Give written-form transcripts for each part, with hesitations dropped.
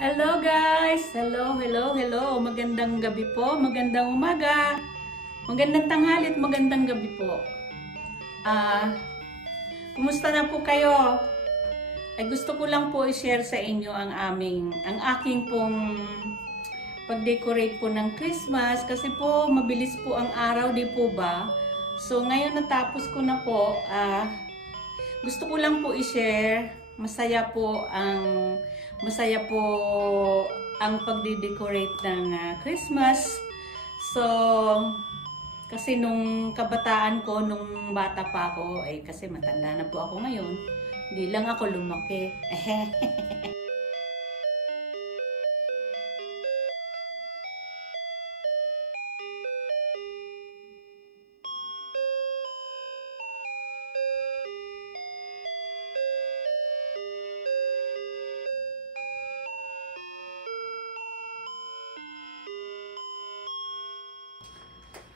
Hello guys! Hello! Magandang gabi po, magandang umaga, magandang tanghali at magandang gabi po. Kumusta na po kayo? Ay gusto ko lang po i-share sa inyo ang aking pong pag-decorate po ng Christmas kasi po mabilis po ang araw, di po ba? So ngayon natapos ko na po, gusto ko lang po i-share, masaya po ang pagde-decorate ng Christmas. So, kasi nung kabataan ko, nung bata pa ako, kasi matanda na po ako ngayon, hindi lang ako lumaki.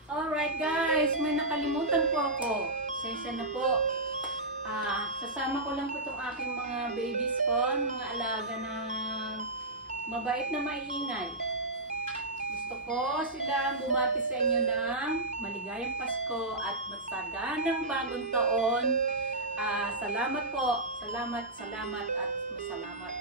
Alright guys, may nakalimutan po ako. Sensya na po. Sasama ko lang po itong aking mga babies ko, mga alaga na mabait na maiingay. Gusto ko sila bumati sa inyo ng maligayang Pasko at masaganang bagong taon. Salamat po. Salamat at masalamat.